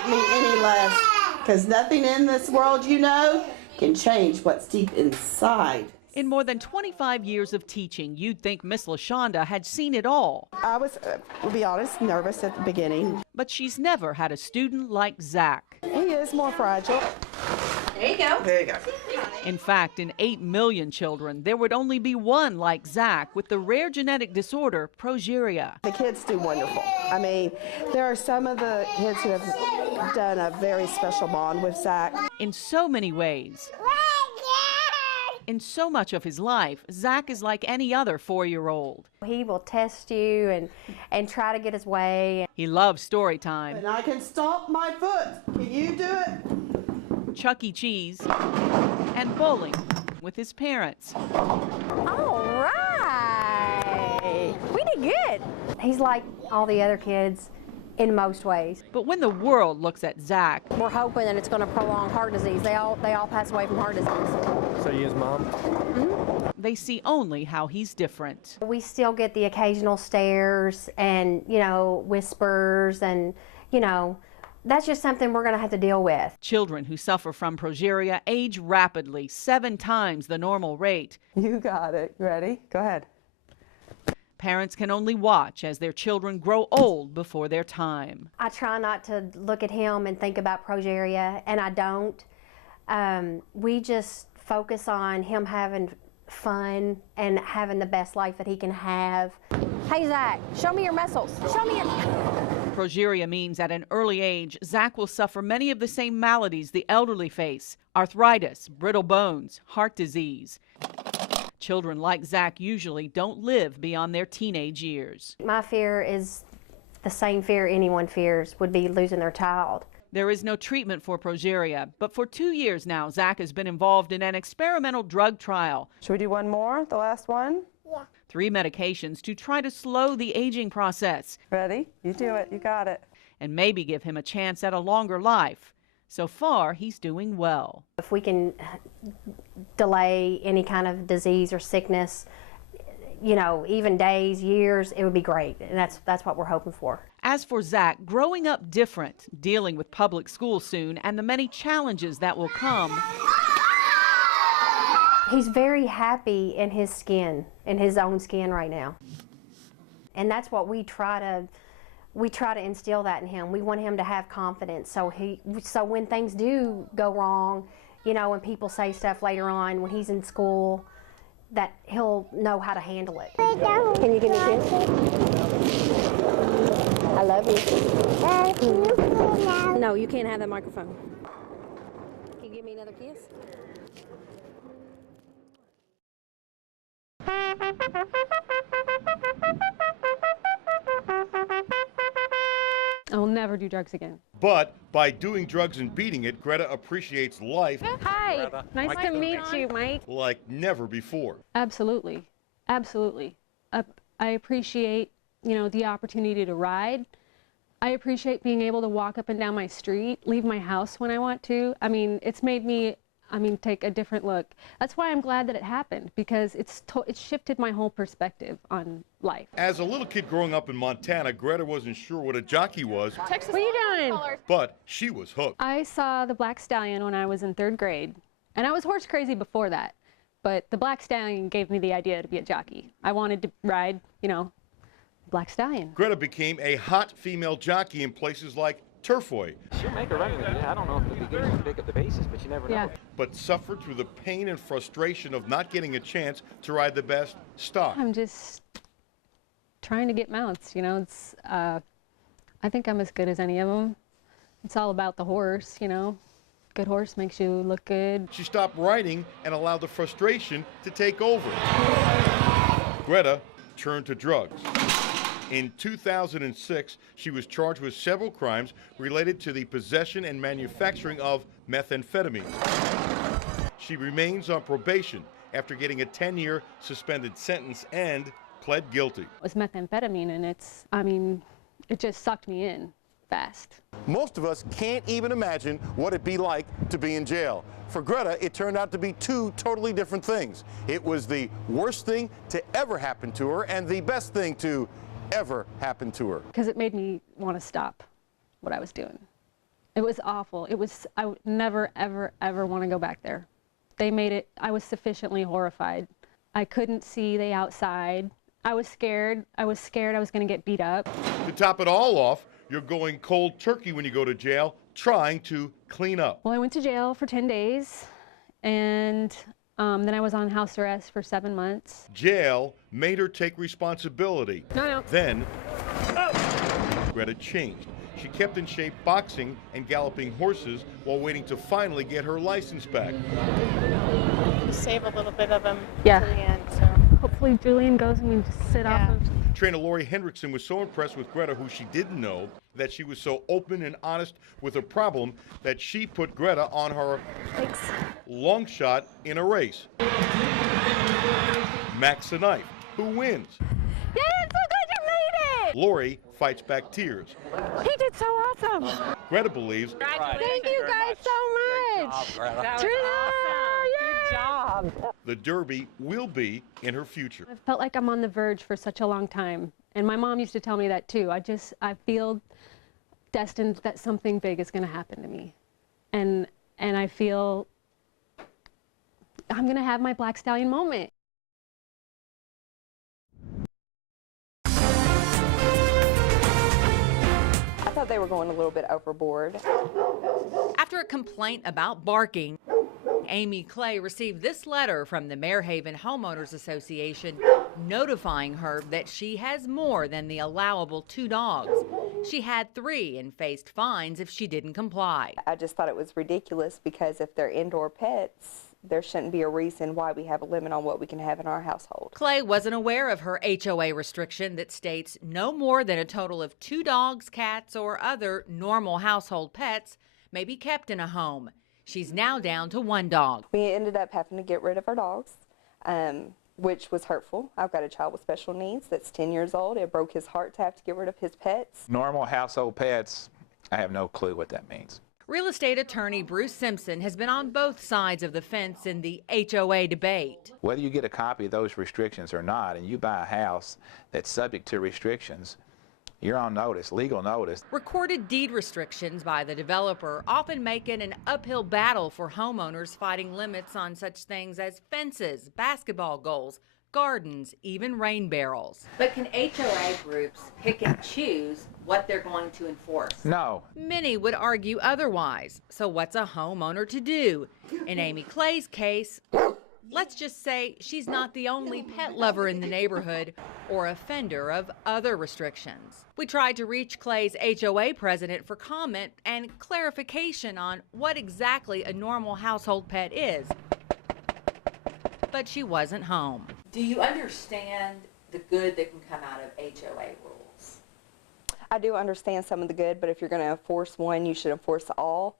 like me any less, because nothing in this world, you know, can change what's deep inside. In more than 25 years of teaching, you'd think Miss LaShonda had seen it all. I was, to be honest, nervous at the beginning. But she's never had a student like Zach. He is more fragile. There you go. There you go. In fact, in 8 million children, there would only be one like Zach with the rare genetic disorder, progeria. The kids do wonderful. I mean, there are some of the kids who have done a very special bond with Zach. In so many ways. In so much of his life, Zach is like any other 4-year-old. He will test you and try to get his way. He loves story time. And I can stomp my foot. Can you do it? Chuck E. Cheese, and bowling with his parents. All right. We did good. He's like all the other kids in most ways. But when the world looks at Zach, We're hoping that it's going to prolong heart disease. They all pass away from heart disease. So you his mom? they see only how he's different. We still get the occasional stares and, you know, whispers and, you know, that's just something we're going to have to deal with. Children who suffer from progeria age rapidly, 7 times the normal rate. You got it. Ready? Go ahead. Parents can only watch as their children grow old before their time. I try not to look at him and think about progeria, and I don't. We just focus on him having fun and having the best life that he can have. Hey, Zach, show me your muscles. Show me your... Progeria means at an early age, Zach will suffer many of the same maladies the elderly face: arthritis, brittle bones, heart disease. Children like Zach usually don't live beyond their teenage years. My fear is the same fear anyone fears, would be losing their child. There is no treatment for progeria, but for 2 years now, Zach has been involved in an experimental drug trial. Should we do one more, the last one? Yeah. 3 medications to try to slow the aging process. Ready? You do it. You got it. And maybe give him a chance at a longer life. So far, he's doing well. If we can delay any kind of disease or sickness, you know, even days, years, it would be great. And that's what we're hoping for. As for Zach, growing up different, dealing with public school soon, and the many challenges that will come, he's very happy in his skin, in his own skin right now. And that's what we try to instill that in him. We want him to have confidence, so when things do go wrong, you know, when people say stuff later on when he's in school, that he'll know how to handle it. Can you give me a kiss? I love you. No, you can't have that microphone. Can you give me another kiss? I will never do drugs again. But by doing drugs and beating it, Greta appreciates life Hi, nice to meet you, Mike. like never before. Absolutely, absolutely. I appreciate, you know, the opportunity to ride. I appreciate being able to walk up and down my street, leave my house when I want to. I mean, it's made me, take a different look. That's why I'm glad that it happened, because it's shifted my whole perspective on life. As a little kid growing up in Montana, Greta wasn't sure what a jockey was, What are you doing? but she was hooked. I saw the Black Stallion when I was in 3rd grade, and I was horse crazy before that. But the Black Stallion gave me the idea to be a jockey. I wanted to ride, you know, Black Stallion. Greta became a hot female jockey in places like Turfway, She'll make a run with you. I don't know if the beginners can pick up the bases, but you never know. Yeah. but suffered through the pain and frustration of not getting a chance to ride the best stock. I'm just trying to get mounts, you know. It's, I think I'm as good as any of them. It's all about the horse, you know. Good horse makes you look good. She stopped riding and allowed the frustration to take over. Greta turned to drugs. In 2006, she was charged with several crimes related to the possession and manufacturing of methamphetamine. She remains on probation after getting a 10-year suspended sentence and pled guilty. It was methamphetamine, and it just sucked me in fast. Most of us can't even imagine what it'd be like to be in jail. For Greta, it turned out to be 2 totally different things. It was the worst thing to ever happen to her and the best thing to ever happen to her. Because it made me want to stop what I was doing. It was awful. I would never, ever, ever want to go back there. They made it, I was sufficiently horrified. I couldn't see the outside. I was scared. I was scared I was going to get beat up. To top it all off, you're going cold turkey when you go to jail, trying to clean up. Well, I went to jail for 10 days, and then I was on house arrest for 7 months. Jail made her take responsibility. No. Then, Greta changed. She kept in shape boxing and galloping horses while waiting to finally get her license back. Save a little bit of them Yeah. to the end. So. Hopefully Julian goes and we just sit off of. Trainer Lori Hendrickson was so impressed with Greta, who she didn't know, that she was so open and honest with her problem that she put Greta on her long shot in a race. Max the Knife, who wins. Yeah, it's so good you made it! Lori fights back tears. He did so awesome! Greta believes Thank you guys so much! Trina! Good job! the Derby will be in her future. I've felt like I'm on the verge for such a long time. And my mom used to tell me that too. I feel destined that something big is going to happen to me. And I feel I'm going to have my Black Stallion moment. I thought they were going a little bit overboard. After a complaint about barking, Amy Clay received this letter from the Marehaven Homeowners Association notifying her that she has more than the allowable 2 dogs. She had 3 and faced fines if she didn't comply. I just thought it was ridiculous because if they're indoor pets, there shouldn't be a reason why we have a limit on what we can have in our household. Clay wasn't aware of her HOA restriction that states no more than a total of 2 dogs, cats, or other normal household pets may be kept in a home. She's now down to 1 dog. We ended up having to get rid of our dogs, which was hurtful. I've got a child with special needs that's 10 years old. It broke his heart to have to get rid of his pets. Normal household pets, I have no clue what that means. Real estate attorney Bruce Simpson has been on both sides of the fence in the HOA debate. Whether you get a copy of those restrictions or not, and you buy a house that's subject to restrictions, you're on notice, legal notice. Recorded deed restrictions by the developer often make it an uphill battle for homeowners fighting limits on such things as fences, basketball goals, gardens, even rain barrels. But can HOA groups pick and choose what they're going to enforce? No. Many would argue otherwise. So what's a homeowner to do? In Amy Clay's case, let's just say she's not the only pet lover in the neighborhood or offender of other restrictions. We tried to reach Clay's HOA president for comment and clarification on what exactly a normal household pet is, but she wasn't home. Do you understand the good that can come out of HOA rules? I do understand some of the good, but if you're going to enforce one, you should enforce all.